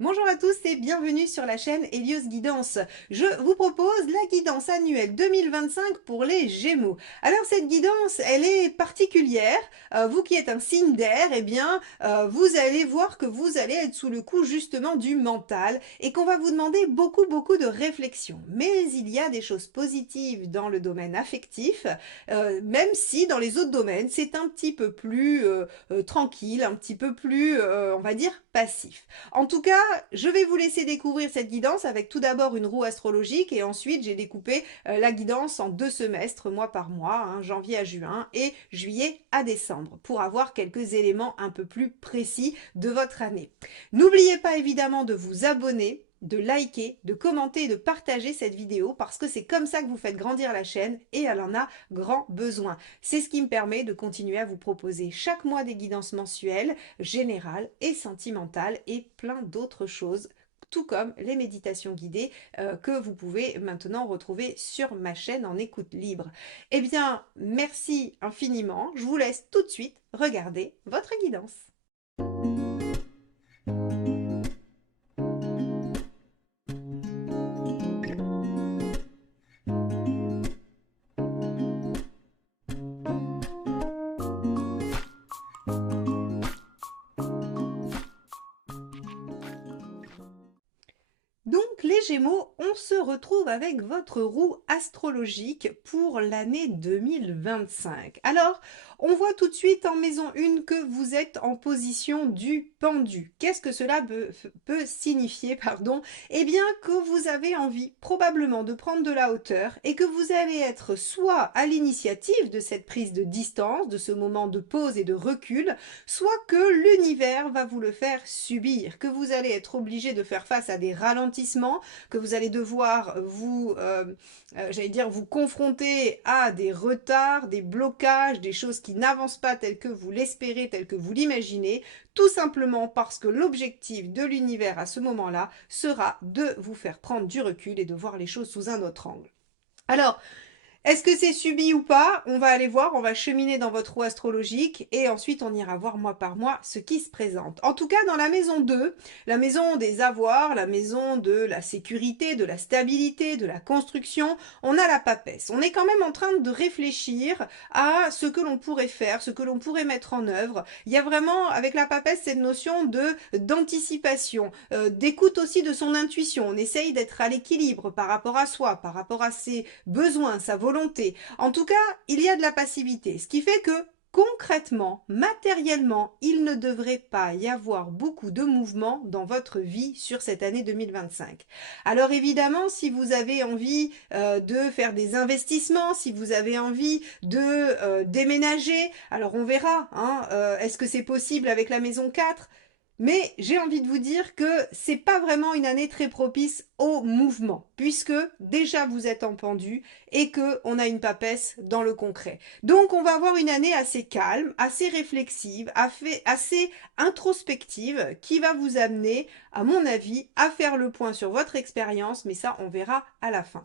Bonjour à tous et bienvenue sur la chaîne Hélios Guidance. Je vous propose la guidance annuelle 2025 pour les Gémeaux. Alors cette guidance, elle est particulière. Vous qui êtes un signe d'air, eh bien, vous allez voir que vous allez être sous le coup justement du mental et qu'on va vous demander beaucoup de réflexion. Mais il y a des choses positives dans le domaine affectif, même si dans les autres domaines, c'est un petit peu plus tranquille, un petit peu plus, on va dire, passif. En tout cas, je vais vous laisser découvrir cette guidance avec tout d'abord une roue astrologique et ensuite j'ai découpé la guidance en 2 semestres, mois par mois, hein, janvier à juin et juillet à décembre, pour avoir quelques éléments un peu plus précis de votre année. N'oubliez pas évidemment de vous abonner, de liker, de commenter et de partager cette vidéo parce que c'est comme ça que vous faites grandir la chaîne et elle en a grand besoin. C'est ce qui me permet de continuer à vous proposer chaque mois des guidances mensuelles, générales et sentimentales et plein d'autres choses, tout comme les méditations guidées que vous pouvez maintenant retrouver sur ma chaîne en écoute libre. Eh bien, merci infiniment. Je vous laisse tout de suite regarder votre guidance. Donc les Gémeaux, on se retrouve avec votre roue astrologique pour l'année 2025. Alors, on voit tout de suite en maison 1 que vous êtes en position du pendu. Qu'est-ce que cela peut signifier, pardon? Eh bien que vous avez envie probablement de prendre de la hauteur et que vous allez être soit à l'initiative de cette prise de distance, de ce moment de pause et de recul, soit que l'univers va vous le faire subir, que vous allez être obligé de faire face à des ralentissements, que vous allez devoir j'allais dire, vous confronter à des retards, des blocages, des choses qui n'avancent pas telles que vous l'espérez, telles que vous l'imaginez, tout simplement parce que l'objectif de l'univers à ce moment-là sera de vous faire prendre du recul et de voir les choses sous un autre angle. Alors, est-ce que c'est subi ou pas? On va aller voir, on va cheminer dans votre roue astrologique et ensuite on ira voir mois par mois ce qui se présente. En tout cas, dans la maison 2, la maison des avoirs, la maison de la sécurité, de la stabilité, de la construction, on a la papesse. On est quand même en train de réfléchir à ce que l'on pourrait faire, ce que l'on pourrait mettre en œuvre. Il y a vraiment, avec la papesse, cette notion d'anticipation, d'écoute aussi de son intuition. On essaye d'être à l'équilibre par rapport à soi, par rapport à ses besoins, sa volonté. En tout cas, il y a de la passivité, ce qui fait que concrètement, matériellement, il ne devrait pas y avoir beaucoup de mouvement dans votre vie sur cette année 2025. Alors évidemment, si vous avez envie de faire des investissements, si vous avez envie de déménager, alors on verra, hein, est-ce que c'est possible avec la maison 4? Mais j'ai envie de vous dire que c'est pas vraiment une année très propice au mouvement, puisque déjà vous êtes en pendu et que on a une papesse dans le concret. Donc on va avoir une année assez calme, assez réflexive, assez introspective, qui va vous amener, à mon avis, à faire le point sur votre expérience, mais ça on verra à la fin.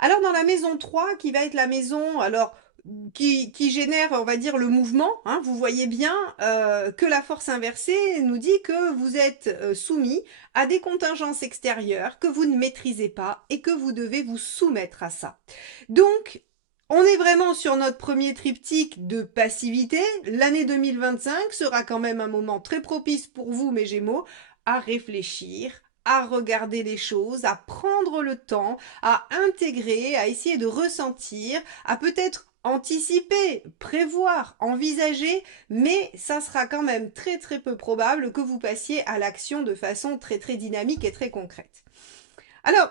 Alors dans la maison 3, qui va être la maison, alors qui génère, on va dire, le mouvement, hein, vous voyez bien que la force inversée nous dit que vous êtes soumis à des contingences extérieures que vous ne maîtrisez pas et que vous devez vous soumettre à ça. Donc, on est vraiment sur notre premier triptyque de passivité. L'année 2025 sera quand même un moment très propice pour vous, mes Gémeaux, à réfléchir, à regarder les choses, à prendre le temps, à intégrer, à essayer de ressentir, à peut-être anticiper, prévoir, envisager, mais ça sera quand même très peu probable que vous passiez à l'action de façon très dynamique et très concrète. Alors,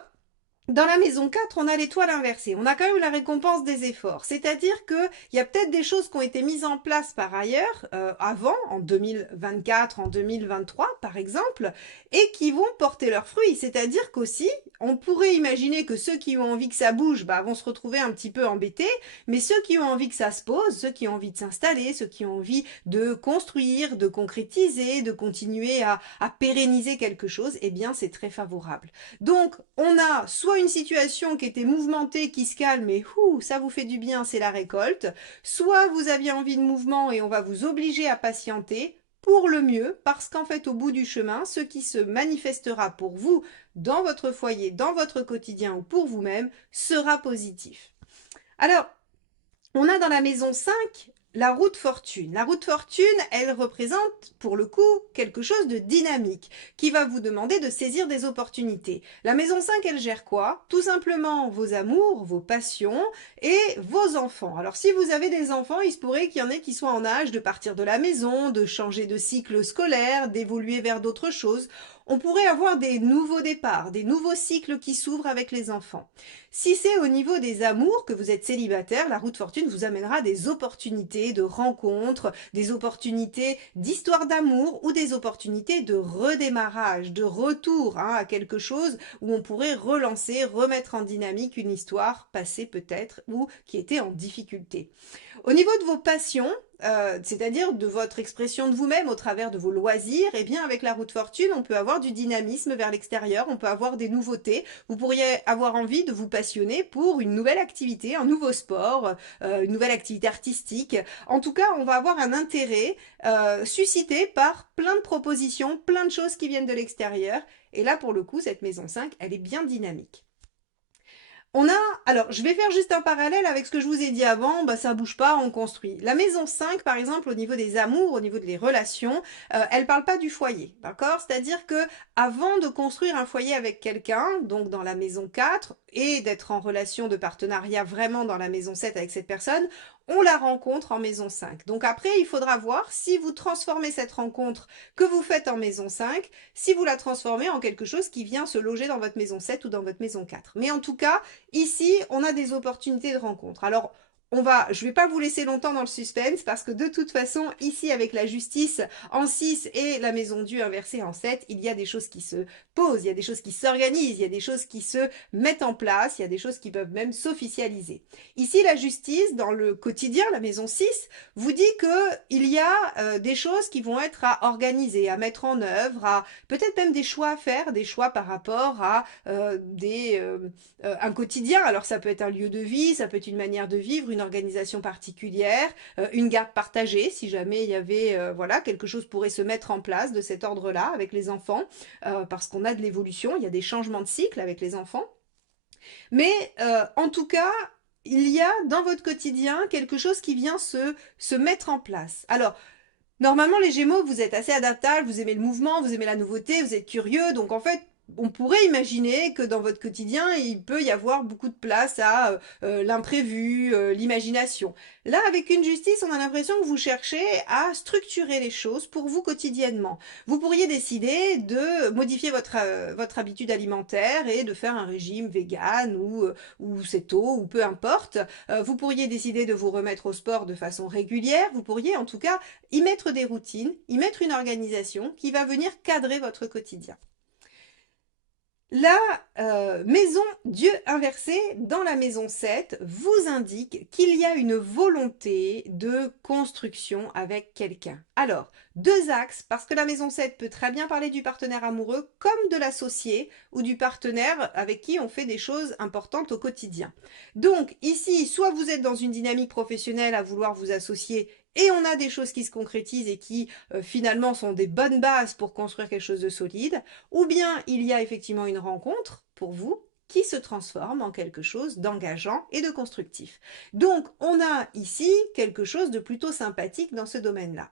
dans la maison 4, on a l'étoile inversée. On a quand même la récompense des efforts. C'est-à-dire qu'il y a peut-être des choses qui ont été mises en place par ailleurs, avant, en 2024, en 2023 par exemple, et qui vont porter leurs fruits. C'est-à-dire qu'aussi, on pourrait imaginer que ceux qui ont envie que ça bouge vont se retrouver un petit peu embêtés, mais ceux qui ont envie que ça se pose, ceux qui ont envie de s'installer, ceux qui ont envie de construire, de concrétiser, de continuer à pérenniser quelque chose, eh bien c'est très favorable. Donc, on a soit une situation qui était mouvementée, qui se calme et ça vous fait du bien, c'est la récolte, soit vous aviez envie de mouvement et on va vous obliger à patienter pour le mieux, parce qu'en fait, au bout du chemin, ce qui se manifestera pour vous dans votre foyer, dans votre quotidien ou pour vous-même, sera positif. Alors, on a dans la maison 5 la roue de fortune. La roue de fortune, elle représente pour le coup quelque chose de dynamique qui va vous demander de saisir des opportunités. La maison 5, elle gère quoi? Tout simplement vos amours, vos passions et vos enfants. Alors si vous avez des enfants, il se pourrait qu'il y en ait qui soient en âge de partir de la maison, de changer de cycle scolaire, d'évoluer vers d'autres choses. On pourrait avoir des nouveaux départs, des nouveaux cycles qui s'ouvrent avec les enfants. Si c'est au niveau des amours que vous êtes célibataire, la roue de fortune vous amènera des opportunités de rencontres, des opportunités d'histoire d'amour ou des opportunités de redémarrage, de retour à quelque chose où on pourrait relancer, remettre en dynamique une histoire passée peut-être ou qui était en difficulté. Au niveau de vos passions, c'est-à-dire de votre expression de vous-même au travers de vos loisirs, eh bien avec la roue de fortune, on peut avoir du dynamisme vers l'extérieur, on peut avoir des nouveautés. Vous pourriez avoir envie de vous passionner pour une nouvelle activité, un nouveau sport, une nouvelle activité artistique. En tout cas, on va avoir un intérêt suscité par plein de propositions, plein de choses qui viennent de l'extérieur. Et là, pour le coup, cette maison 5, elle est bien dynamique. Alors je vais faire juste un parallèle avec ce que je vous ai dit avant, bah ça bouge pas, on construit. La maison 5, par exemple, au niveau des amours, au niveau des relations, elle parle pas du foyer, d'accord? C'est-à-dire que avant de construire un foyer avec quelqu'un, donc dans la maison 4, et d'être en relation de partenariat vraiment dans la maison 7 avec cette personne, on la rencontre en maison 5. Donc après, il faudra voir si vous transformez cette rencontre que vous faites en maison 5, si vous la transformez en quelque chose qui vient se loger dans votre maison 7 ou dans votre maison 4. Mais en tout cas, ici, on a des opportunités de rencontre. Alors, je ne vais pas vous laisser longtemps dans le suspense parce que de toute façon, ici, avec la justice en 6 et la maison Dieu inversée en 7, il y a des choses qui se posent, il y a des choses qui s'organisent, il y a des choses qui se mettent en place, il y a des choses qui peuvent même s'officialiser. Ici, la justice, dans le quotidien, la maison 6, vous dit qu'il y a des choses qui vont être à organiser, à mettre en œuvre, à peut-être même des choix à faire, des choix par rapport à un quotidien. Alors ça peut être un lieu de vie, ça peut être une manière de vivre, une organisation particulière, une garde partagée, si jamais il y avait voilà quelque chose pourrait se mettre en place de cet ordre-là avec les enfants, parce qu'on a de l'évolution, il y a des changements de cycle avec les enfants. Mais en tout cas, il y a dans votre quotidien quelque chose qui vient se mettre en place. Alors, normalement, les Gémeaux, vous êtes assez adaptables, vous aimez le mouvement, vous aimez la nouveauté, vous êtes curieux, donc en fait, on pourrait imaginer que dans votre quotidien, il peut y avoir beaucoup de place à l'imprévu, l'imagination. Là, avec une justice, on a l'impression que vous cherchez à structurer les choses pour vous quotidiennement. Vous pourriez décider de modifier votre habitude alimentaire et de faire un régime vegan ou keto ou peu importe. Vous pourriez décider de vous remettre au sport de façon régulière. Vous pourriez en tout cas y mettre des routines, y mettre une organisation qui va venir cadrer votre quotidien. La maison Dieu inversé dans la maison 7 vous indique qu'il y a une volonté de construction avec quelqu'un. Alors, deux axes, parce que la maison 7 peut très bien parler du partenaire amoureux comme de l'associé ou du partenaire avec qui on fait des choses importantes au quotidien. Donc ici, soit vous êtes dans une dynamique professionnelle à vouloir vous associer et on a des choses qui se concrétisent et qui finalement sont des bonnes bases pour construire quelque chose de solide, ou bien il y a effectivement une rencontre pour vous qui se transforme en quelque chose d'engageant et de constructif. Donc on a ici quelque chose de plutôt sympathique dans ce domaine-là.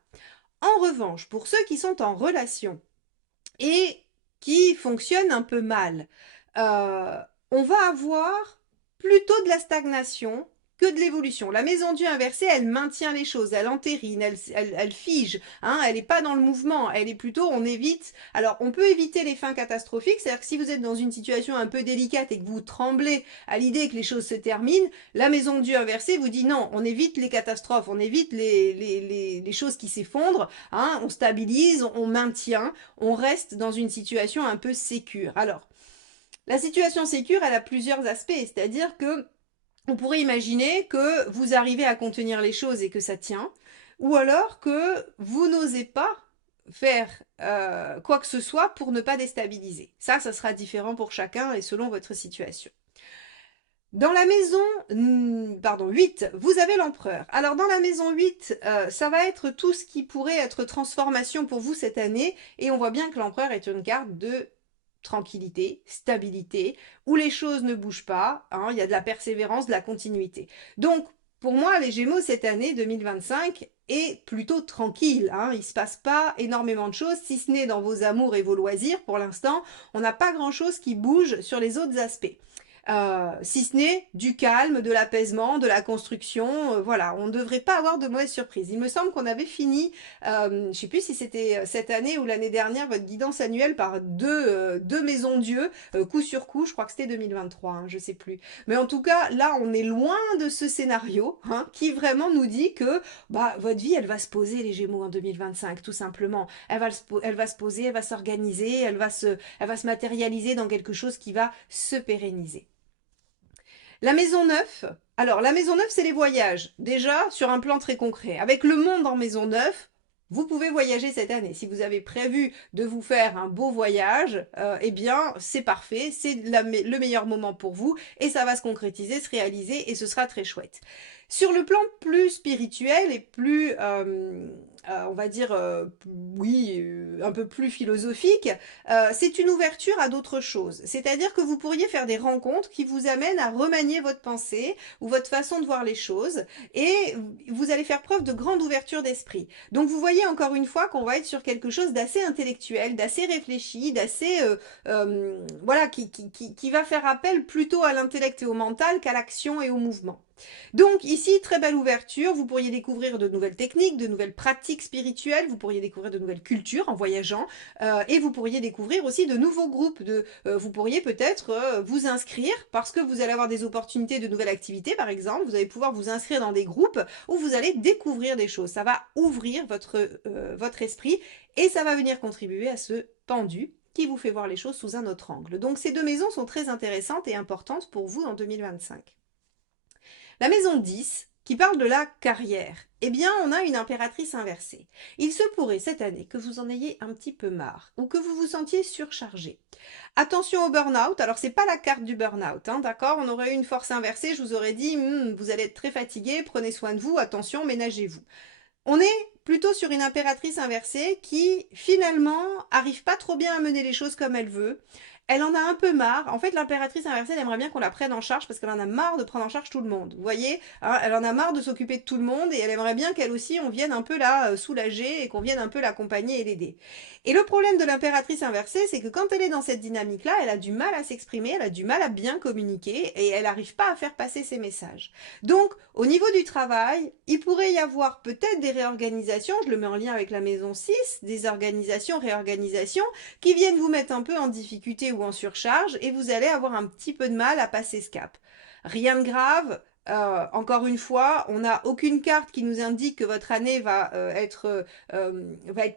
En revanche, pour ceux qui sont en relation et qui fonctionnent un peu mal, on va avoir plutôt de la stagnation que de l'évolution. La maison Dieu inversée, elle maintient les choses, elle entérine, elle fige, hein, elle n'est pas dans le mouvement, elle est plutôt, on évite. Alors, on peut éviter les fins catastrophiques, c'est-à-dire que si vous êtes dans une situation un peu délicate et que vous tremblez à l'idée que les choses se terminent, la maison Dieu inversée vous dit non, on évite les catastrophes, on évite les choses qui s'effondrent, hein, on stabilise, on maintient, on reste dans une situation un peu sécure. Alors, la situation sécure, elle a plusieurs aspects, c'est-à-dire que on pourrait imaginer que vous arrivez à contenir les choses et que ça tient, ou alors que vous n'osez pas faire quoi que ce soit pour ne pas déstabiliser. Ça sera différent pour chacun et selon votre situation. Dans la maison pardon, 8, vous avez l'empereur. Alors dans la maison 8, ça va être tout ce qui pourrait être transformation pour vous cette année. Et on voit bien que l'empereur est une carte de tranquillité, stabilité, où les choses ne bougent pas, hein, il y a de la persévérance, de la continuité. Donc pour moi, les Gémeaux cette année 2025 est plutôt tranquille. Hein, il ne se passe pas énormément de choses, si ce n'est dans vos amours et vos loisirs. Pour l'instant, on n'a pas grand-chose qui bouge sur les autres aspects. Si ce n'est du calme, de l'apaisement, de la construction, voilà, on ne devrait pas avoir de mauvaises surprises. Il me semble qu'on avait fini, je ne sais plus si c'était cette année ou l'année dernière, votre guidance annuelle par deux maisons Dieu, coup sur coup, je crois que c'était 2023, hein, je ne sais plus. Mais en tout cas, là, on est loin de ce scénario hein, qui vraiment nous dit que bah, votre vie, elle va se poser, les Gémeaux, en 2025, tout simplement. Elle va se poser, elle va s'organiser, elle va se matérialiser dans quelque chose qui va se pérenniser. La maison 9, alors la maison 9 c'est les voyages, déjà sur un plan très concret. Avec le monde en maison 9, vous pouvez voyager cette année. Si vous avez prévu de vous faire un beau voyage, eh bien c'est parfait, c'est le meilleur moment pour vous et ça va se concrétiser, se réaliser et ce sera très chouette. Sur le plan plus spirituel et plus, on va dire, oui, un peu plus philosophique, c'est une ouverture à d'autres choses. C'est-à-dire que vous pourriez faire des rencontres qui vous amènent à remanier votre pensée ou votre façon de voir les choses et vous allez faire preuve de grande ouverture d'esprit. Donc vous voyez encore une fois qu'on va être sur quelque chose d'assez intellectuel, d'assez réfléchi, d'assez voilà, qui va faire appel plutôt à l'intellect et au mental qu'à l'action et au mouvement. Donc ici, très belle ouverture, vous pourriez découvrir de nouvelles techniques, de nouvelles pratiques spirituelles, vous pourriez découvrir de nouvelles cultures en voyageant, et vous pourriez découvrir aussi de nouveaux groupes. Vous pourriez peut-être vous inscrire, parce que vous allez avoir des opportunités de nouvelles activités par exemple, vous allez pouvoir vous inscrire dans des groupes où vous allez découvrir des choses. Ça va ouvrir votre esprit, et ça va venir contribuer à ce pendu qui vous fait voir les choses sous un autre angle. Donc ces deux maisons sont très intéressantes et importantes pour vous en 2025. La maison 10, qui parle de la carrière, eh bien, on a une impératrice inversée. Il se pourrait cette année que vous en ayez un petit peu marre ou que vous vous sentiez surchargé. Attention au burn-out. Alors, c'est pas la carte du burn-out, hein, d'accord? On aurait eu une force inversée, je vous aurais dit, vous allez être très fatigué, prenez soin de vous, attention, ménagez-vous. On est plutôt sur une impératrice inversée qui, finalement, arrive pas trop bien à mener les choses comme elle veut. Elle en a un peu marre. En fait, l'impératrice inversée, elle aimerait bien qu'on la prenne en charge parce qu'elle en a marre de prendre en charge tout le monde. Vous voyez, hein, elle en a marre de s'occuper de tout le monde et elle aimerait bien qu'elle aussi, on vienne un peu la soulager et qu'on vienne un peu l'accompagner et l'aider. Et le problème de l'impératrice inversée, c'est que quand elle est dans cette dynamique-là, elle a du mal à s'exprimer, elle a du mal à bien communiquer et elle n'arrive pas à faire passer ses messages. Donc, au niveau du travail, il pourrait y avoir peut-être des réorganisations, je le mets en lien avec la maison 6, des organisations, réorganisations, qui viennent vous mettre un peu en difficulté ou en surcharge et vous allez avoir un petit peu de mal à passer ce cap. Rien de grave. Encore une fois, on n'a aucune carte qui nous indique que votre année va être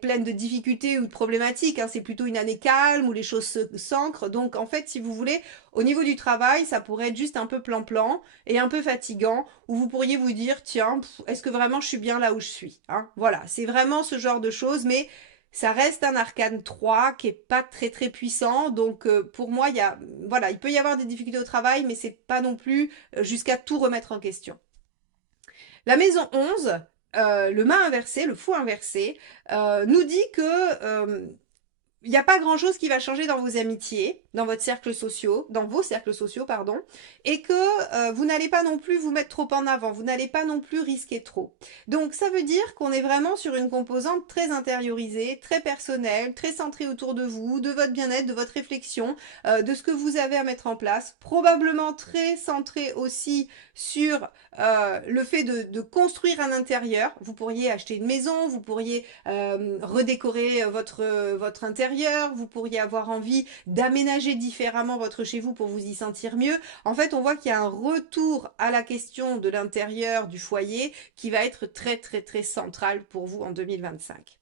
pleine de difficultés ou de problématiques. Hein. C'est plutôt une année calme où les choses s'ancrent. Donc en fait, si vous voulez, au niveau du travail, ça pourrait être juste un peu plan-plan et un peu fatigant, où vous pourriez vous dire, tiens, est-ce que vraiment je suis bien là où je suis, hein. Voilà, c'est vraiment ce genre de choses, mais ça reste un arcane 3 qui est pas très très puissant, donc pour moi, voilà, il peut y avoir des difficultés au travail, mais c'est pas non plus jusqu'à tout remettre en question. La maison 11, le mât inversé, le fou inversé, nous dit que il n'y a pas grand-chose qui va changer dans vos amitiés, dans votre cercle sociaux, dans vos cercles sociaux, pardon, et que vous n'allez pas non plus vous mettre trop en avant, vous n'allez pas non plus risquer trop. Donc ça veut dire qu'on est vraiment sur une composante très intériorisée, très personnelle, très centrée autour de vous, de votre bien-être, de votre réflexion, de ce que vous avez à mettre en place, probablement très centrée aussi sur le fait de construire un intérieur. Vous pourriez acheter une maison, vous pourriez redécorer votre intérieur, vous pourriez avoir envie d'aménager différemment votre chez vous pour vous y sentir mieux. En fait, on voit qu'il y a un retour à la question de l'intérieur du foyer qui va être très très très central pour vous en 2025.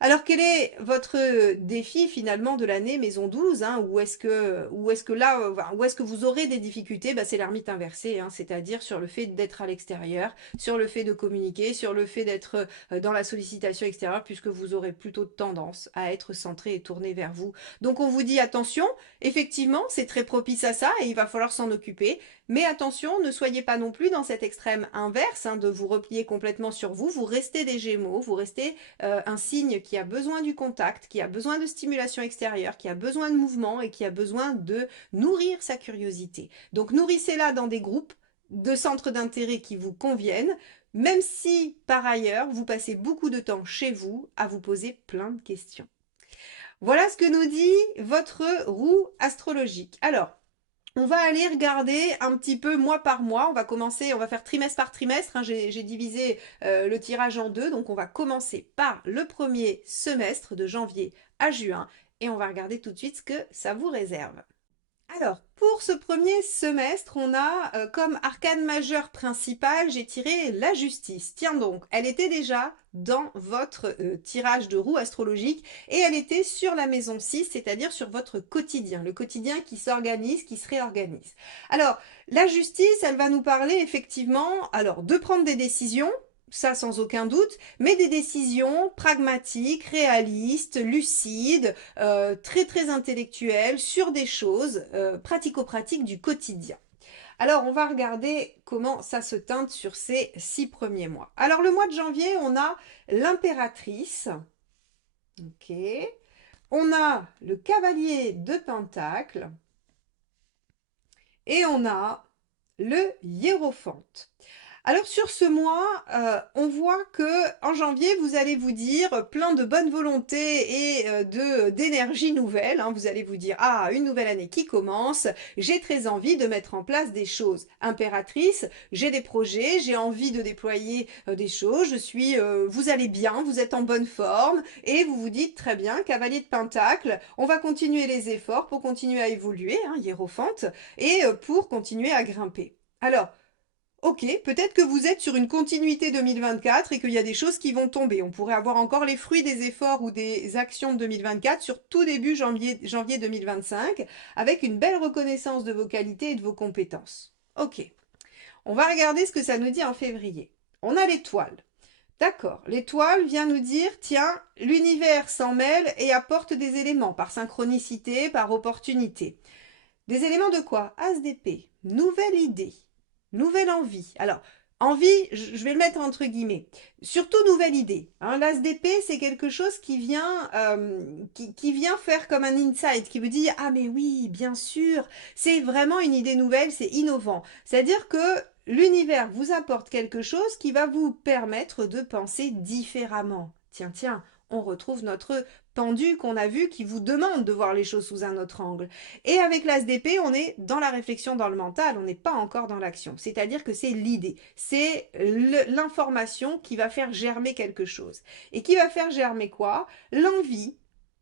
Alors, quel est votre défi finalement de l'année maison 12, hein? Où est-ce que là, voilà, où est-ce que vous aurez des difficultés? Bah, c'est l'ermite inversé, hein, c'est-à-dire sur le fait d'être à l'extérieur, sur le fait de communiquer, sur le fait d'être dans la sollicitation extérieure, puisque vous aurez plutôt tendance à être centré et tourné vers vous. Donc on vous dit attention, effectivement, c'est très propice à ça et il va falloir s'en occuper. Mais attention, ne soyez pas non plus dans cet extrême inverse, hein, de vous replier complètement sur vous. Vous restez des Gémeaux, vous restez un signe qui a besoin du contact, qui a besoin de stimulation extérieure, qui a besoin de mouvement et qui a besoin de nourrir sa curiosité. Donc nourrissez-la dans des groupes de centres d'intérêt qui vous conviennent, même si par ailleurs vous passez beaucoup de temps chez vous à vous poser plein de questions. Voilà ce que nous dit votre roue astrologique. Alors, on va aller regarder un petit peu mois par mois. On va commencer, on va faire trimestre par trimestre, hein. J'ai divisé le tirage en deux. Donc on va commencer par le premier semestre de janvier à juin. Et on va regarder tout de suite ce que ça vous réserve. Alors, pour ce premier semestre, on a comme arcane majeur principal, j'ai tiré la justice. Tiens donc, elle était déjà dans votre tirage de roue astrologique et elle était sur la maison 6, c'est-à-dire sur votre quotidien, le quotidien qui s'organise, qui se réorganise. Alors, la justice, elle va nous parler effectivement, alors, de prendre des décisions, ça sans aucun doute, mais des décisions pragmatiques, réalistes, lucides, très très intellectuelles sur des choses pratico-pratiques du quotidien. Alors, on va regarder comment ça se teinte sur ces 6 premiers mois. Alors, le mois de janvier, on a l'impératrice. Ok. On a le cavalier de Pentacle. Et on a le hiérophante. Alors sur ce mois, on voit que en janvier, vous allez vous dire plein de bonne volonté et d'énergie nouvelle, hein. Vous allez vous dire ah, une nouvelle année qui commence, j'ai très envie de mettre en place des choses. Impératrice, j'ai des projets, j'ai envie de déployer des choses, vous allez bien, vous êtes en bonne forme et vous vous dites très bien, cavalier de Pentacle, on va continuer les efforts pour continuer à évoluer, hein, hiérophante, et pour continuer à grimper. Alors, ok, peut-être que vous êtes sur une continuité 2024 et qu'il y a des choses qui vont tomber. On pourrait avoir encore les fruits des efforts ou des actions de 2024 sur tout début janvier 2025 avec une belle reconnaissance de vos qualités et de vos compétences. Ok, on va regarder ce que ça nous dit en février. On a l'étoile. D'accord, l'étoile vient nous dire, tiens, l'univers s'en mêle et apporte des éléments par synchronicité, par opportunité. Des éléments de quoi? As d'épée, nouvelle idée, nouvelle envie. Alors, envie, je vais le mettre entre guillemets. Surtout nouvelle idée. Hein. L'as d'épée, c'est quelque chose qui vient faire comme un insight, qui vous dit ah mais oui, bien sûr, c'est vraiment une idée nouvelle, c'est innovant. C'est-à-dire que l'univers vous apporte quelque chose qui va vous permettre de penser différemment. Tiens, tiens, on retrouve notre pendu qu'on a vu qui vous demande de voir les choses sous un autre angle. Et avec l'as d'épée, on est dans la réflexion, dans le mental, on n'est pas encore dans l'action. C'est-à-dire que c'est l'idée, c'est l'information qui va faire germer quelque chose. Et qui va faire germer quoi? L'envie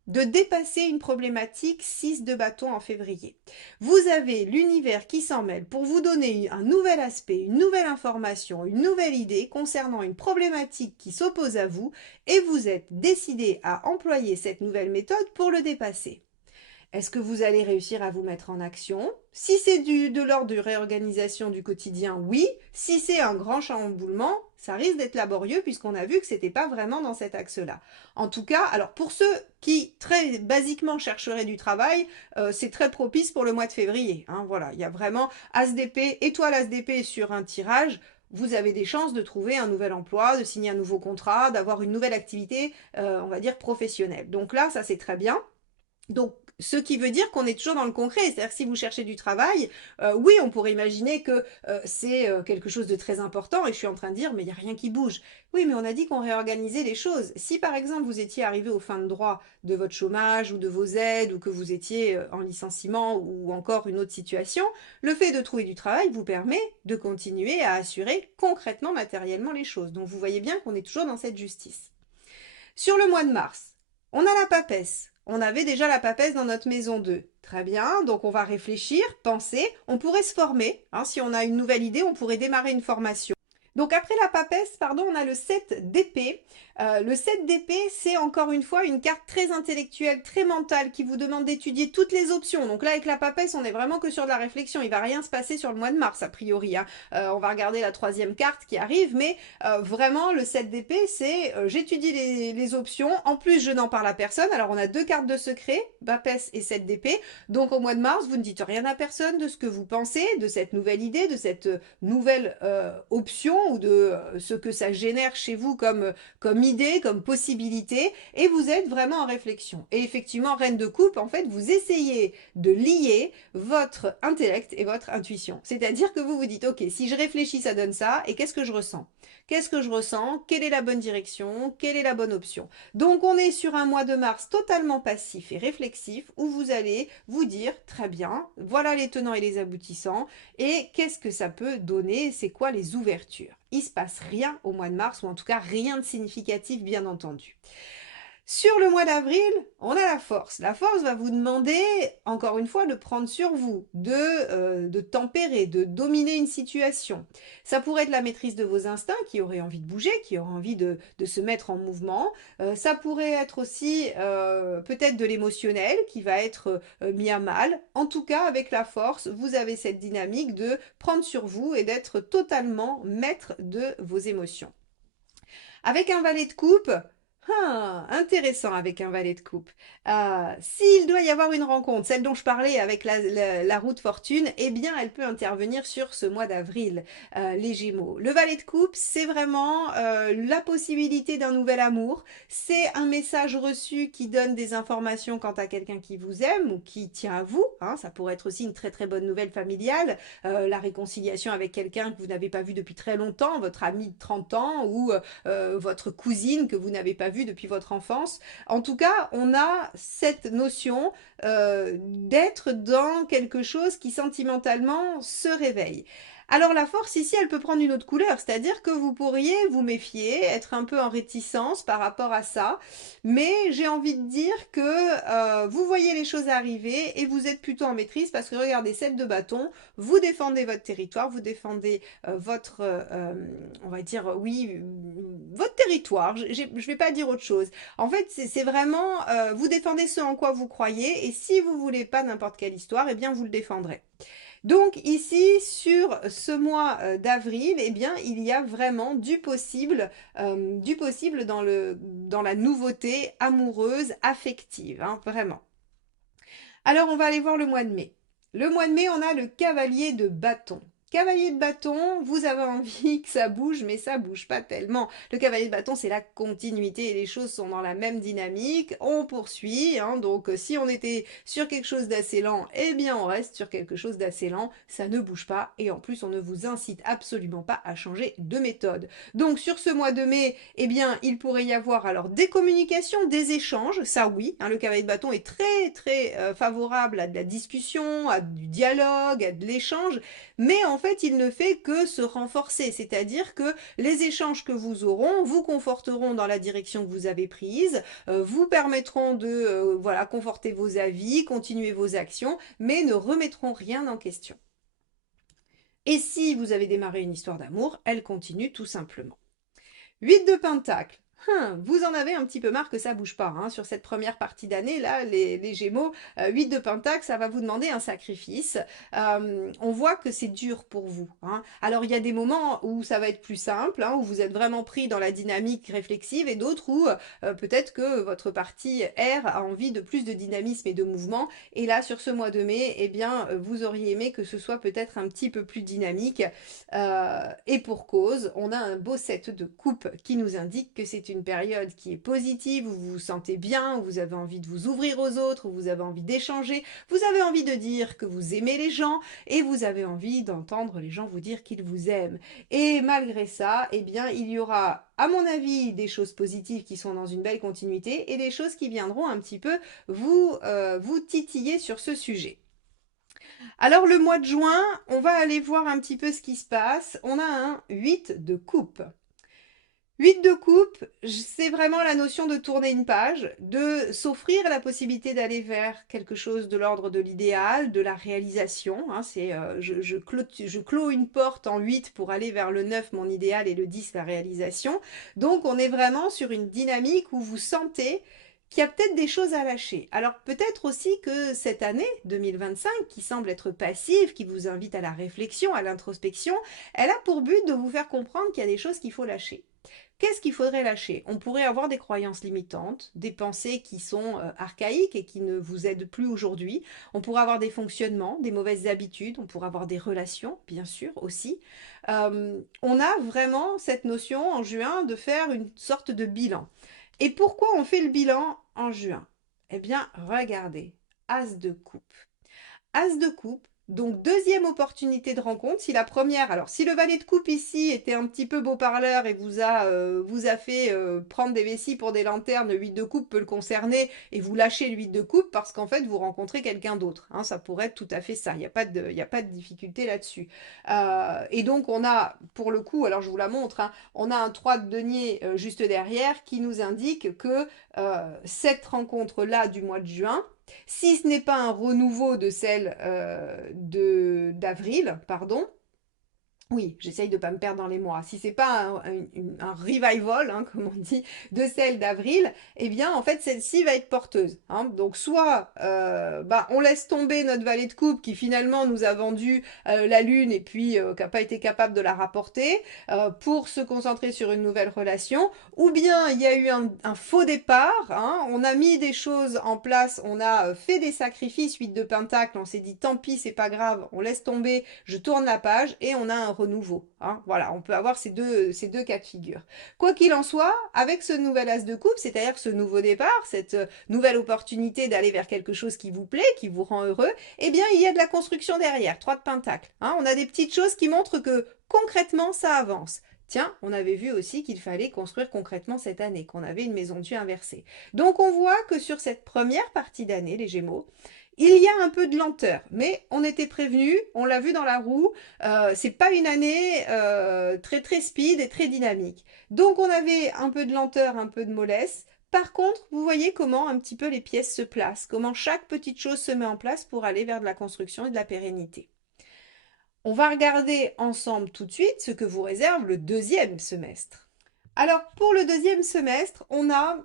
de dépasser une problématique 6 de bâton en février. Vous avez l'univers qui s'en mêle pour vous donner un nouvel aspect, une nouvelle information, une nouvelle idée concernant une problématique qui s'oppose à vous et vous êtes décidé à employer cette nouvelle méthode pour le dépasser. Est-ce que vous allez réussir à vous mettre en action? Si c'est de l'ordre de réorganisation du quotidien, oui. Si c'est un grand chamboulement, ça risque d'être laborieux puisqu'on a vu que c'était pas vraiment dans cet axe-là. En tout cas, alors pour ceux qui très basiquement chercheraient du travail, c'est très propice pour le mois de février. Hein, voilà, il y a vraiment As d'épée, étoile As d'épée sur un tirage. Vous avez des chances de trouver un nouvel emploi, de signer un nouveau contrat, d'avoir une nouvelle activité, on va dire professionnelle. Donc là, ça c'est très bien. Donc, ce qui veut dire qu'on est toujours dans le concret. C'est-à-dire que si vous cherchez du travail, oui, on pourrait imaginer que c'est quelque chose de très important et je suis en train de dire, mais il n'y a rien qui bouge. Oui, mais on a dit qu'on réorganisait les choses. Si par exemple vous étiez arrivé aux fins de droit de votre chômage ou de vos aides ou que vous étiez en licenciement ou encore une autre situation, le fait de trouver du travail vous permet de continuer à assurer concrètement, matériellement les choses. Donc vous voyez bien qu'on est toujours dans cette justice. Sur le mois de mars, on a la papesse. On avait déjà la papesse dans notre maison 2. Très bien, donc on va réfléchir, penser. On pourrait se former. Hein, si on a une nouvelle idée, on pourrait démarrer une formation. Donc après la papesse, pardon, on a le 7 d'épée. Le 7 d'épée, c'est encore une fois une carte très intellectuelle, très mentale, qui vous demande d'étudier toutes les options. Donc là, avec la papesse, on est vraiment que sur de la réflexion. Il va rien se passer sur le mois de mars, a priori, hein. On va regarder la troisième carte qui arrive, mais vraiment, le 7 d'épée, c'est j'étudie les options. En plus, je n'en parle à personne. Alors, on a deux cartes de secret, papesse et 7 d'épée. Donc, au mois de mars, vous ne dites rien à personne de ce que vous pensez, de cette nouvelle idée, de cette nouvelle option ou de ce que ça génère chez vous comme idée, comme possibilité, et vous êtes vraiment en réflexion. Et effectivement, Reine de coupe, en fait, vous essayez de lier votre intellect et votre intuition. C'est-à-dire que vous vous dites, ok, si je réfléchis, ça donne ça, et qu'est-ce que je ressens? Qu'est-ce que je ressens? Quelle est la bonne direction? Quelle est la bonne option? Donc on est sur un mois de mars totalement passif et réflexif où vous allez vous dire, très bien, voilà les tenants et les aboutissants, et qu'est-ce que ça peut donner? C'est quoi les ouvertures? Il se passe rien au mois de mars, ou en tout cas rien de significatif, bien entendu. Sur le mois d'avril, on a la force. La force va vous demander, encore une fois, de prendre sur vous, de tempérer, de dominer une situation. Ça pourrait être la maîtrise de vos instincts qui auraient envie de bouger, qui auraient envie de se mettre en mouvement. Ça pourrait être aussi peut-être de l'émotionnel qui va être mis à mal. En tout cas, avec la force, vous avez cette dynamique de prendre sur vous et d'être totalement maître de vos émotions. Avec un valet de coupe, intéressant avec un valet de coupe. S'il doit y avoir une rencontre, celle dont je parlais avec la roue de fortune, eh bien, elle peut intervenir sur ce mois d'avril, les Gémeaux. Le valet de coupe, c'est vraiment la possibilité d'un nouvel amour. C'est un message reçu qui donne des informations quant à quelqu'un qui vous aime ou qui tient à vous. Hein. Ça pourrait être aussi une très très bonne nouvelle familiale, la réconciliation avec quelqu'un que vous n'avez pas vu depuis très longtemps, votre ami de 30 ans ou votre cousine que vous n'avez pas vue depuis votre enfance. En tout cas, on a cette notion d'être dans quelque chose qui sentimentalement se réveille. Alors la force ici, elle peut prendre une autre couleur, c'est-à-dire que vous pourriez vous méfier, être un peu en réticence par rapport à ça, mais j'ai envie de dire que vous voyez les choses arriver et vous êtes plutôt en maîtrise parce que regardez, 7 de bâton, vous défendez votre territoire, vous défendez votre, on va dire, oui, votre territoire, je ne vais pas dire autre chose. En fait, c'est vraiment, vous défendez ce en quoi vous croyez et si vous voulez pas n'importe quelle histoire, eh bien vous le défendrez. Donc ici, sur ce mois d'avril, eh bien, il y a vraiment du possible dans la nouveauté amoureuse, affective, hein, vraiment. Alors, on va aller voir le mois de mai. Le mois de mai, on a le cavalier de bâton. Cavalier de bâton, vous avez envie que ça bouge, mais ça bouge pas tellement. Le cavalier de bâton, c'est la continuité et les choses sont dans la même dynamique. On poursuit, hein, donc si on était sur quelque chose d'assez lent, eh bien on reste sur quelque chose d'assez lent. Ça ne bouge pas et en plus on ne vous incite absolument pas à changer de méthode. Donc sur ce mois de mai, eh bien il pourrait y avoir alors des communications, des échanges, ça oui. Hein, le cavalier de bâton est très très favorable à de la discussion, à du dialogue, à de l'échange, mais en fait il ne fait que se renforcer, c'est-à-dire que les échanges que vous auront vous conforteront dans la direction que vous avez prise, vous permettront de voilà, conforter vos avis, continuer vos actions, mais ne remettront rien en question. Et si vous avez démarré une histoire d'amour, elle continue tout simplement. 8 de Pentacle. Vous en avez un petit peu marre que ça bouge pas. Hein. Sur cette première partie d'année, là, les Gémeaux, 8 de Pentacle, ça va vous demander un sacrifice. On voit que c'est dur pour vous. Hein. Alors, il y a des moments où ça va être plus simple, hein, où vous êtes vraiment pris dans la dynamique réflexive, et d'autres où peut-être que votre partie R a envie de plus de dynamisme et de mouvement. Et là, sur ce mois de mai, eh bien, vous auriez aimé que ce soit peut-être un petit peu plus dynamique. Et pour cause, on a un beau set de coupe qui nous indique que c'est une période qui est positive, où vous vous sentez bien, où vous avez envie de vous ouvrir aux autres, où vous avez envie d'échanger, vous avez envie de dire que vous aimez les gens et vous avez envie d'entendre les gens vous dire qu'ils vous aiment. Et malgré ça, eh bien, il y aura, à mon avis, des choses positives qui sont dans une belle continuité et des choses qui viendront un petit peu vous titiller sur ce sujet. Alors le mois de juin, on va aller voir un petit peu ce qui se passe. On a un 8 de coupe. 8 de coupe, c'est vraiment la notion de tourner une page, de s'offrir la possibilité d'aller vers quelque chose de l'ordre de l'idéal, de la réalisation. Hein, c'est, je clôt une porte en 8 pour aller vers le 9, mon idéal, et le 10, la réalisation. Donc on est vraiment sur une dynamique où vous sentez qu'il y a peut-être des choses à lâcher. Alors peut-être aussi que cette année 2025, qui semble être passive, qui vous invite à la réflexion, à l'introspection, elle a pour but de vous faire comprendre qu'il y a des choses qu'il faut lâcher. Qu'est-ce qu'il faudrait lâcher? On pourrait avoir des croyances limitantes, des pensées qui sont archaïques et qui ne vous aident plus aujourd'hui. On pourrait avoir des fonctionnements, des mauvaises habitudes, on pourrait avoir des relations, bien sûr, aussi. On a vraiment cette notion en juin de faire une sorte de bilan. Et pourquoi on fait le bilan en juin? Eh bien, regardez, As de coupe. As de coupe, donc deuxième opportunité de rencontre. Si la première, alors si le valet de coupe ici était un petit peu beau parleur et vous a fait prendre des vessies pour des lanternes, le 8 de coupe peut le concerner et vous lâchez le 8 de coupe parce qu'en fait vous rencontrez quelqu'un d'autre. Hein, ça pourrait être tout à fait ça, il y a pas de difficulté là-dessus. Et donc on a, pour le coup, alors je vous la montre, hein, on a un 3 de denier juste derrière qui nous indique que cette rencontre-là du mois de juin, si ce n'est pas un renouveau de celle d'avril, pardon, oui, j'essaye de ne pas me perdre dans les mois. Si c'est pas un revival, hein, comme on dit, de celle d'avril, eh bien, en fait, celle-ci va être porteuse. Hein. Donc, soit on laisse tomber notre valet de coupe qui finalement nous a vendu la lune et puis qui n'a pas été capable de la rapporter pour se concentrer sur une nouvelle relation, ou bien il y a eu un faux départ. Hein. On a mis des choses en place, on a fait des sacrifices, 8 de pentacle, on s'est dit tant pis, c'est pas grave, on laisse tomber, je tourne la page et on a un renouveau. Hein. Voilà, on peut avoir ces deux cas de figure. Quoi qu'il en soit, avec ce nouvel as de coupe, c'est-à-dire ce nouveau départ, cette nouvelle opportunité d'aller vers quelque chose qui vous plaît, qui vous rend heureux, eh bien, il y a de la construction derrière, 3 de pentacle. Hein. On a des petites choses qui montrent que concrètement, ça avance. Tiens, on avait vu aussi qu'il fallait construire concrètement cette année, qu'on avait une maison de Dieu inversée. Donc on voit que sur cette première partie d'année, les Gémeaux, il y a un peu de lenteur, mais on était prévenu, on l'a vu dans la roue, c'est pas une année très très speed et très dynamique. Donc on avait un peu de lenteur, un peu de mollesse. Par contre, vous voyez comment un petit peu les pièces se placent, comment chaque petite chose se met en place pour aller vers de la construction et de la pérennité. On va regarder ensemble tout de suite ce que vous réserve le deuxième semestre. Alors, pour le deuxième semestre, on a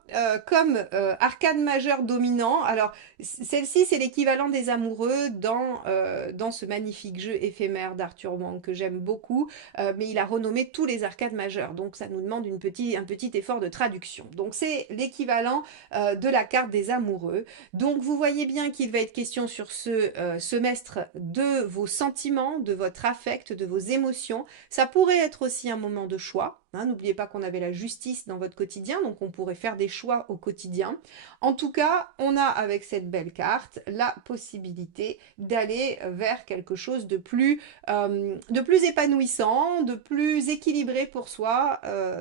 comme arcane majeure dominant, alors celle-ci c'est l'équivalent des amoureux dans ce magnifique jeu éphémère d'Arthur Wang que j'aime beaucoup, mais il a renommé tous les arcades majeurs, donc ça nous demande un petit effort de traduction. Donc c'est l'équivalent de la carte des amoureux. Donc vous voyez bien qu'il va être question sur ce semestre de vos sentiments, de votre affect, de vos émotions. Ça pourrait être aussi un moment de choix. Hein, n'oubliez pas qu'on avait la justice dans votre quotidien, donc on pourrait faire des choix au quotidien. En tout cas, on a avec cette belle carte la possibilité d'aller vers quelque chose de plus épanouissant, de plus équilibré pour soi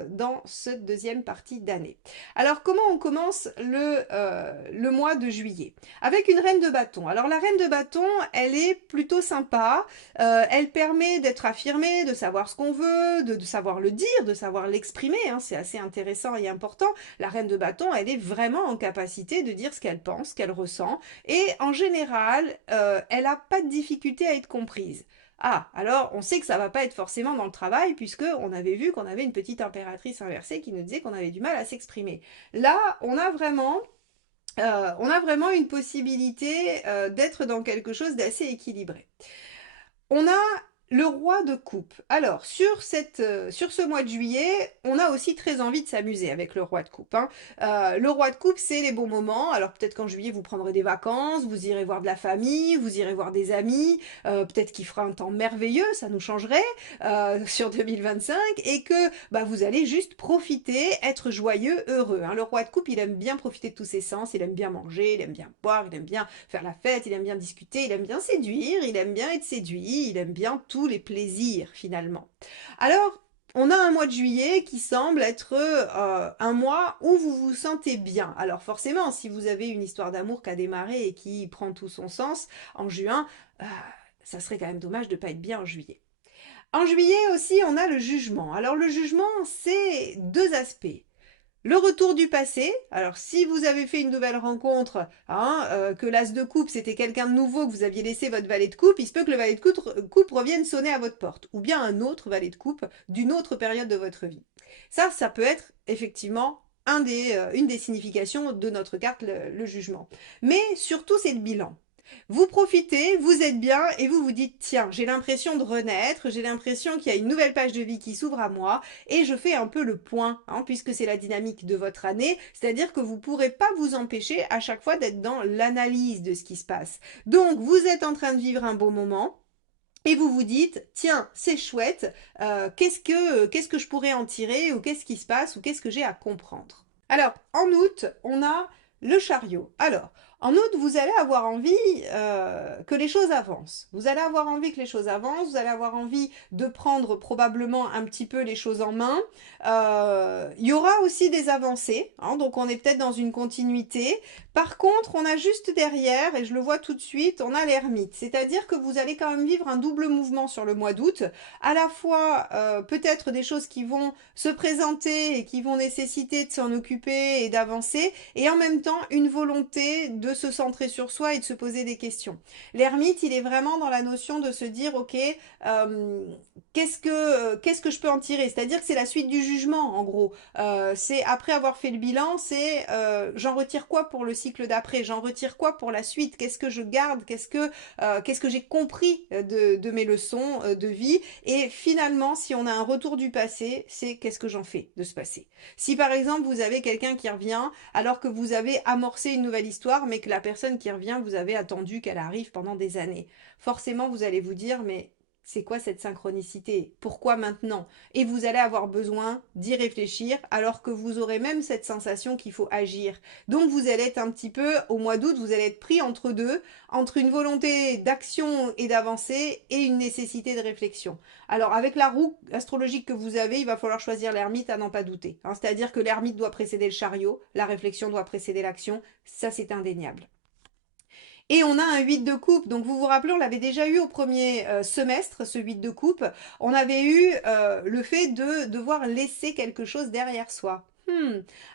dans cette deuxième partie d'année. Alors comment on commence le mois de juillet? Avec une reine de bâton. Alors la reine de bâton, elle est plutôt sympa, elle permet d'être affirmée, de savoir ce qu'on veut, de savoir le dire, de savoir l'exprimer, hein, c'est assez intéressant et important. La reine de bâton, elle est vraiment en capacité de dire ce qu'elle pense, ce qu'elle ressent, et en général, elle n'a pas de difficulté à être comprise. Ah, alors on sait que ça va pas être forcément dans le travail, puisque on avait vu qu'on avait une petite impératrice inversée qui nous disait qu'on avait du mal à s'exprimer. Là, on a vraiment une possibilité d'être dans quelque chose d'assez équilibré. On a le roi de coupe. Alors, sur ce mois de juillet, on a aussi très envie de s'amuser avec le roi de coupe. Hein. Le roi de coupe, c'est les bons moments. Alors, peut-être qu'en juillet, vous prendrez des vacances, vous irez voir de la famille, vous irez voir des amis. Peut-être qu'il fera un temps merveilleux, ça nous changerait sur 2025. Et que vous allez juste profiter, être joyeux, heureux. Hein. Le roi de coupe, il aime bien profiter de tous ses sens. Il aime bien manger, il aime bien boire, il aime bien faire la fête, il aime bien discuter, il aime bien séduire, il aime bien être séduit, il aime bien tous les plaisirs finalement. Alors, on a un mois de juillet qui semble être un mois où vous vous sentez bien. Alors forcément, si vous avez une histoire d'amour qui a démarré et qui prend tout son sens en juin, ça serait quand même dommage de ne pas être bien en juillet. En juillet aussi, on a le jugement. Alors le jugement, c'est deux aspects. Le retour du passé, alors si vous avez fait une nouvelle rencontre, hein, que l'as de coupe c'était quelqu'un de nouveau, que vous aviez laissé votre valet de coupe, il se peut que le valet de coupe revienne sonner à votre porte, ou bien un autre valet de coupe d'une autre période de votre vie. Ça peut être effectivement une des significations de notre carte, le jugement. Mais surtout c'est le bilan. Vous profitez, vous êtes bien et vous vous dites, tiens, j'ai l'impression de renaître, j'ai l'impression qu'il y a une nouvelle page de vie qui s'ouvre à moi et je fais un peu le point, hein, puisque c'est la dynamique de votre année, c'est-à-dire que vous ne pourrez pas vous empêcher à chaque fois d'être dans l'analyse de ce qui se passe. Donc, vous êtes en train de vivre un beau moment. Et vous vous dites, tiens, c'est chouette, qu'est-ce que je pourrais en tirer, ou qu'est-ce qui se passe, ou qu'est-ce que j'ai à comprendre. Alors, en août, on a le chariot. Alors, en août, vous allez avoir envie que les choses avancent. Vous allez avoir envie que les choses avancent, vous allez avoir envie de prendre probablement un petit peu les choses en main. Il y aura aussi des avancées, hein, donc on est peut-être dans une continuité. Par contre, on a juste derrière, et je le vois tout de suite, on a l'ermite. C'est-à-dire que vous allez quand même vivre un double mouvement sur le mois d'août. À la fois, peut-être des choses qui vont se présenter et qui vont nécessiter de s'en occuper et d'avancer, et en même temps, une volonté de se centrer sur soi et de se poser des questions. L'ermite, il est vraiment dans la notion de se dire, ok, qu'est-ce que je peux en tirer? C'est-à-dire que c'est la suite du jugement, en gros. C'est après avoir fait le bilan, c'est j'en retire quoi pour le cycle d'après? J'en retire quoi pour la suite? Qu'est-ce que je garde? Qu'est-ce que j'ai compris de mes leçons de vie? Et finalement, si on a un retour du passé, c'est qu'est-ce que j'en fais de ce passé? Si par exemple vous avez quelqu'un qui revient alors que vous avez amorcé une nouvelle histoire, mais que la personne qui revient, vous avez attendu qu'elle arrive pendant des années, forcément vous allez vous dire mais c'est quoi cette synchronicité? Pourquoi maintenant? Et vous allez avoir besoin d'y réfléchir alors que vous aurez même cette sensation qu'il faut agir. Donc vous allez être un petit peu, au mois d'août, vous allez être pris entre deux, entre une volonté d'action et d'avancer et une nécessité de réflexion. Alors avec la roue astrologique que vous avez, il va falloir choisir l'ermite à n'en pas douter, hein. C'est-à-dire que l'ermite doit précéder le chariot, la réflexion doit précéder l'action, ça c'est indéniable. Et on a un 8 de coupe. Donc vous vous rappelez, on l'avait déjà eu au premier semestre, ce 8 de coupe. On avait eu le fait de devoir laisser quelque chose derrière soi.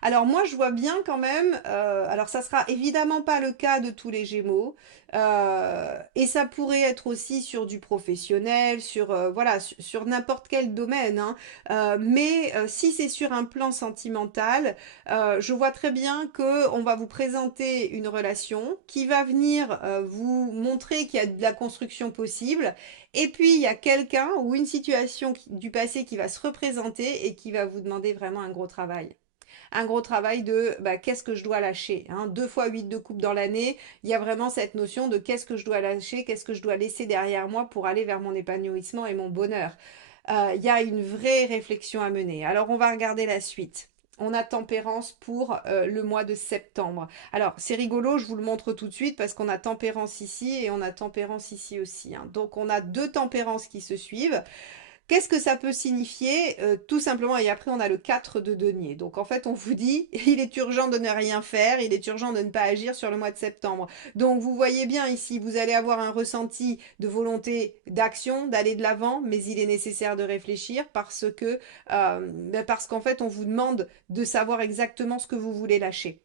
Alors moi je vois bien quand même, alors ça sera évidemment pas le cas de tous les Gémeaux, et ça pourrait être aussi sur du professionnel, sur voilà, sur n'importe quel domaine, hein. Mais si c'est sur un plan sentimental, je vois très bien que on va vous présenter une relation qui va venir vous montrer qu'il y a de la construction possible. Et puis il y a quelqu'un ou une situation du passé qui va se représenter et qui va vous demander vraiment un gros travail. Un gros travail de bah, qu'est-ce que je dois lâcher, hein. 2 fois 8 de coupe dans l'année, il y a vraiment cette notion de qu'est-ce que je dois lâcher, qu'est-ce que je dois laisser derrière moi pour aller vers mon épanouissement et mon bonheur. Il y a une vraie réflexion à mener. Alors on va regarder la suite. On a tempérance pour le mois de septembre. Alors c'est rigolo, je vous le montre tout de suite parce qu'on a tempérance ici et on a tempérance ici aussi, hein. Donc on a deux tempérances qui se suivent. Qu'est-ce que ça peut signifier? Tout simplement, et après on a le 4 de denier. Donc en fait, on vous dit, il est urgent de ne rien faire, il est urgent de ne pas agir sur le mois de septembre. Donc vous voyez bien ici, vous allez avoir un ressenti de volonté d'action, d'aller de l'avant, mais il est nécessaire de réfléchir parce qu'en fait, on vous demande de savoir exactement ce que vous voulez lâcher.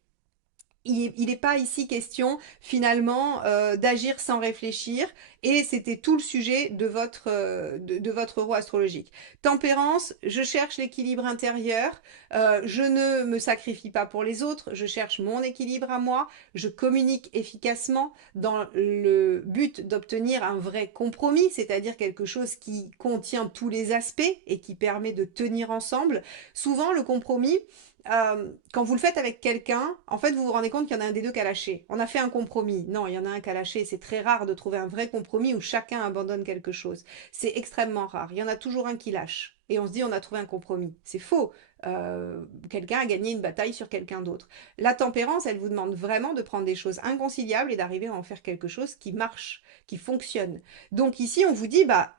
Il n'est pas ici question finalement d'agir sans réfléchir et c'était tout le sujet de votre roue astrologique. Tempérance, je cherche l'équilibre intérieur, je ne me sacrifie pas pour les autres, je cherche mon équilibre à moi, je communique efficacement dans le but d'obtenir un vrai compromis, c'est-à-dire quelque chose qui contient tous les aspects et qui permet de tenir ensemble. Souvent le compromis, quand vous le faites avec quelqu'un, en fait, vous vous rendez compte qu'il y en a un des deux qui a lâché. On a fait un compromis. Non, il y en a un qui a lâché. C'est très rare de trouver un vrai compromis où chacun abandonne quelque chose. C'est extrêmement rare. Il y en a toujours un qui lâche. Et on se dit, on a trouvé un compromis. C'est faux. Quelqu'un a gagné une bataille sur quelqu'un d'autre. La tempérance, elle vous demande vraiment de prendre des choses inconciliables et d'arriver à en faire quelque chose qui marche, qui fonctionne. Donc ici, on vous dit, bah,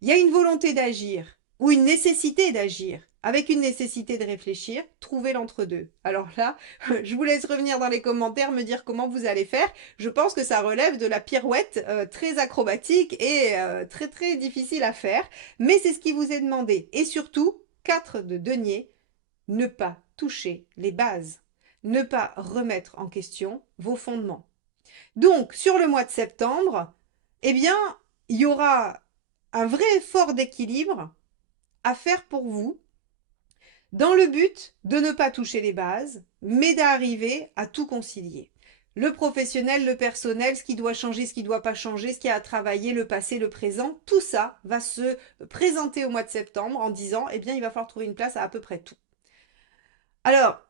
il y a une volonté d'agir ou une nécessité d'agir. avec une nécessité de réfléchir, trouvez l'entre-deux. Alors là, je vous laisse revenir dans les commentaires, me dire comment vous allez faire. Je pense que ça relève de la pirouette très acrobatique et très très difficile à faire, mais c'est ce qui vous est demandé. Et surtout, 4 de denier, ne pas toucher les bases, ne pas remettre en question vos fondements. Donc, sur le mois de septembre, eh bien, il y aura un vrai effort d'équilibre à faire pour vous, dans le but de ne pas toucher les bases, mais d'arriver à tout concilier. Le professionnel, le personnel, ce qui doit changer, ce qui ne doit pas changer, ce qui a à travailler, le passé, le présent, tout ça va se présenter au mois de septembre en disant, eh bien, il va falloir trouver une place à peu près tout. Alors,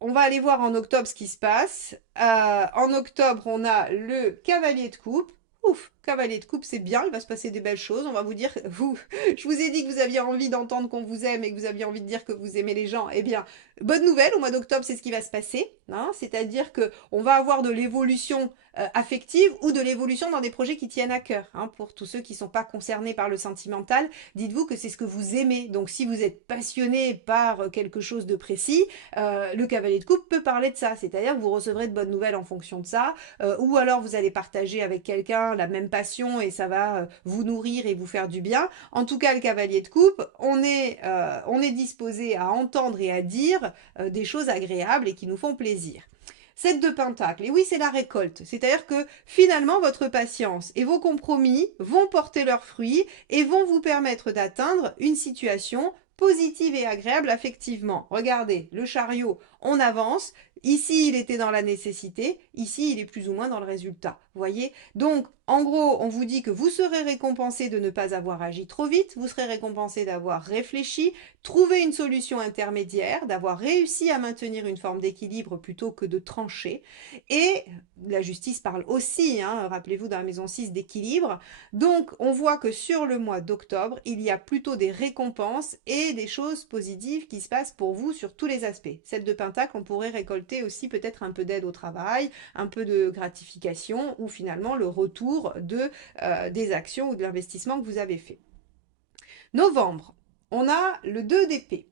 on va aller voir en octobre ce qui se passe. En octobre, on a le cavalier de coupe. Ouf, cavalier de coupe, c'est bien, il va se passer des belles choses. On va vous dire, je vous ai dit que vous aviez envie d'entendre qu'on vous aime et que vous aviez envie de dire que vous aimez les gens. Eh bien, bonne nouvelle, au mois d'octobre, c'est ce qui va se passer. Hein, c'est-à-dire qu'on va avoir de l'évolution affective ou de l'évolution dans des projets qui tiennent à cœur. Hein, pour tous ceux qui ne sont pas concernés par le sentimental, dites-vous que c'est ce que vous aimez. Donc, si vous êtes passionné par quelque chose de précis, le cavalier de coupe peut parler de ça, c'est-à-dire que vous recevrez de bonnes nouvelles en fonction de ça, ou alors vous allez partager avec quelqu'un la même passion et ça va vous nourrir et vous faire du bien. En tout cas, le cavalier de coupe, on est disposé à entendre et à dire des choses agréables et qui nous font plaisir. 7 de Pentacle, et oui, c'est la récolte, c'est-à-dire que finalement votre patience et vos compromis vont porter leurs fruits et vont vous permettre d'atteindre une situation positive et agréable affectivement. Regardez, le chariot, on avance. Ici, il était dans la nécessité. Ici, il est plus ou moins dans le résultat. Vous voyez? Donc, en gros, on vous dit que vous serez récompensé de ne pas avoir agi trop vite. Vous serez récompensé d'avoir réfléchi, trouvé une solution intermédiaire, d'avoir réussi à maintenir une forme d'équilibre plutôt que de trancher. Et la justice parle aussi, hein, rappelez-vous, dans la maison 6 d'équilibre. Donc, on voit que sur le mois d'octobre, il y a plutôt des récompenses et des choses positives qui se passent pour vous sur tous les aspects. 7 de Pentacle, on pourrait récolter aussi peut-être un peu d'aide au travail, un peu de gratification ou finalement le retour des actions ou de l'investissement que vous avez fait. Novembre, on a le 2 d'épée.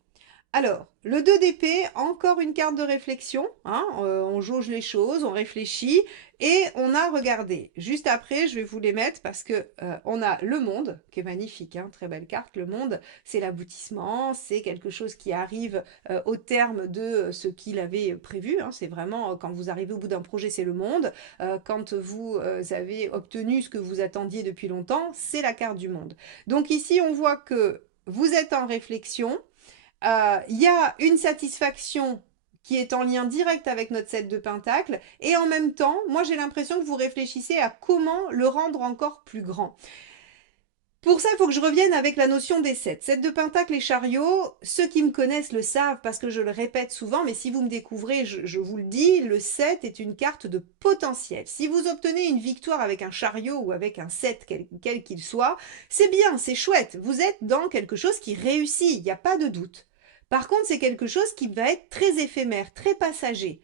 Alors, le 2 d'épée, encore une carte de réflexion, hein, on jauge les choses, on réfléchit, et on a regardé. Juste après, je vais vous les mettre parce que on a le monde, qui est magnifique, hein, très belle carte. Le monde, c'est l'aboutissement, c'est quelque chose qui arrive au terme de ce qu'il avait prévu. Hein, c'est vraiment, quand vous arrivez au bout d'un projet, c'est le monde. Quand vous avez obtenu ce que vous attendiez depuis longtemps, c'est la carte du monde. Donc ici, on voit que vous êtes en réflexion, y a une satisfaction qui est en lien direct avec notre 7 de Pentacle, et en même temps, moi j'ai l'impression que vous réfléchissez à comment le rendre encore plus grand. Pour ça, il faut que je revienne avec la notion des 7. 7 de Pentacle et chariot, ceux qui me connaissent le savent parce que je le répète souvent, mais si vous me découvrez, je vous le dis, le 7 est une carte de potentiel. Si vous obtenez une victoire avec un chariot ou avec un 7, quel qu'il soit, c'est bien, c'est chouette. Vous êtes dans quelque chose qui réussit, il n'y a pas de doute. Par contre, c'est quelque chose qui va être très éphémère, très passager.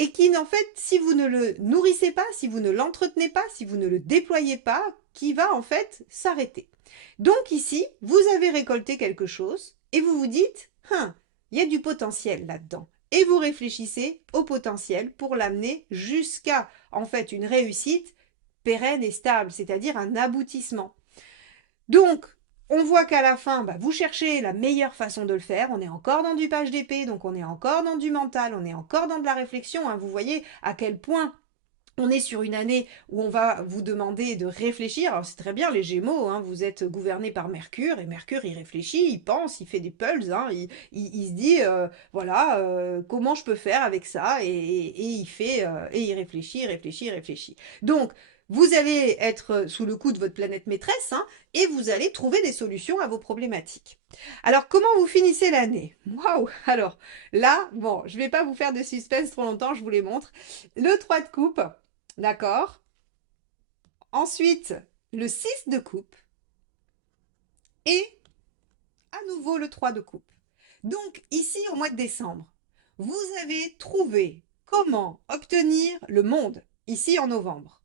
Et qui, en fait, si vous ne le nourrissez pas, si vous ne l'entretenez pas, si vous ne le déployez pas, qui va en fait s'arrêter. Donc ici, vous avez récolté quelque chose et vous vous dites, il y a du potentiel là-dedans. Et vous réfléchissez au potentiel pour l'amener jusqu'à en fait une réussite pérenne et stable, c'est-à-dire un aboutissement. Donc, on voit qu'à la fin, vous cherchez la meilleure façon de le faire. On est encore dans du page d'épée, donc on est encore dans du mental, on est encore dans de la réflexion. Hein. Vous voyez à quel point on est sur une année où on va vous demander de réfléchir. Alors c'est très bien les Gémeaux, hein, vous êtes gouverné par Mercure, et Mercure il réfléchit, il pense, il fait des pulses, hein, il se dit voilà comment je peux faire avec ça, et il fait et il réfléchit, réfléchit, réfléchit. Donc vous allez être sous le coup de votre planète maîtresse, hein, et vous allez trouver des solutions à vos problématiques. Alors comment vous finissez l'année? Waouh! Alors là, bon, je ne vais pas vous faire de suspense trop longtemps, je vous les montre. Le 3 de coupe. D'accord. Ensuite, le 6 de coupe. Et à nouveau le 3 de coupe. Donc, ici, au mois de décembre, vous avez trouvé comment obtenir le monde, ici en novembre.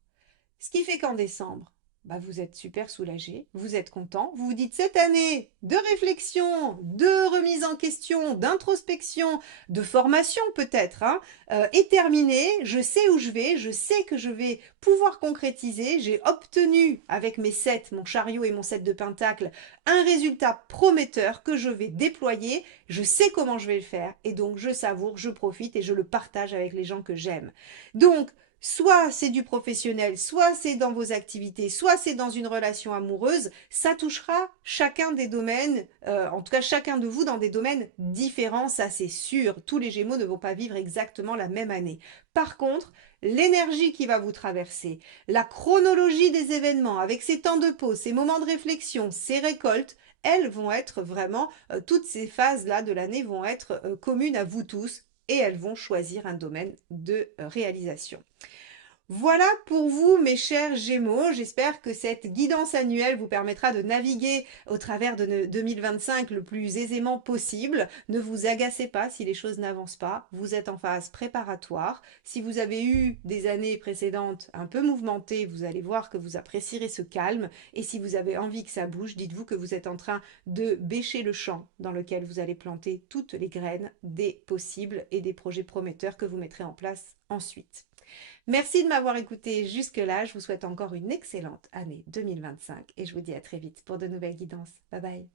Ce qui fait qu'en décembre, bah vous êtes super soulagé, vous êtes content, vous vous dites cette année de réflexion, de remise en question, d'introspection, de formation peut-être, hein, est terminée, je sais où je vais, je sais que je vais pouvoir concrétiser, j'ai obtenu avec mes 7, mon chariot et mon 7 de pentacle, un résultat prometteur que je vais déployer, je sais comment je vais le faire et donc je savoure, je profite et je le partage avec les gens que j'aime. Donc, soit c'est du professionnel, soit c'est dans vos activités, soit c'est dans une relation amoureuse, ça touchera chacun des domaines, en tout cas chacun de vous dans des domaines différents, ça c'est sûr. Tous les Gémeaux ne vont pas vivre exactement la même année. Par contre, l'énergie qui va vous traverser, la chronologie des événements, avec ces temps de pause, ces moments de réflexion, ces récoltes, elles vont être vraiment, toutes ces phases-là de l'année vont être communes à vous tous et elles vont choisir un domaine de réalisation. Voilà pour vous, mes chers Gémeaux. J'espère que cette guidance annuelle vous permettra de naviguer au travers de 2025 le plus aisément possible. Ne vous agacez pas si les choses n'avancent pas. Vous êtes en phase préparatoire. Si vous avez eu des années précédentes un peu mouvementées, vous allez voir que vous apprécierez ce calme. Et si vous avez envie que ça bouge, dites-vous que vous êtes en train de bêcher le champ dans lequel vous allez planter toutes les graines des possibles et des projets prometteurs que vous mettrez en place ensuite. Merci de m'avoir écouté jusque-là. Je vous souhaite encore une excellente année 2025 et je vous dis à très vite pour de nouvelles guidances. Bye bye.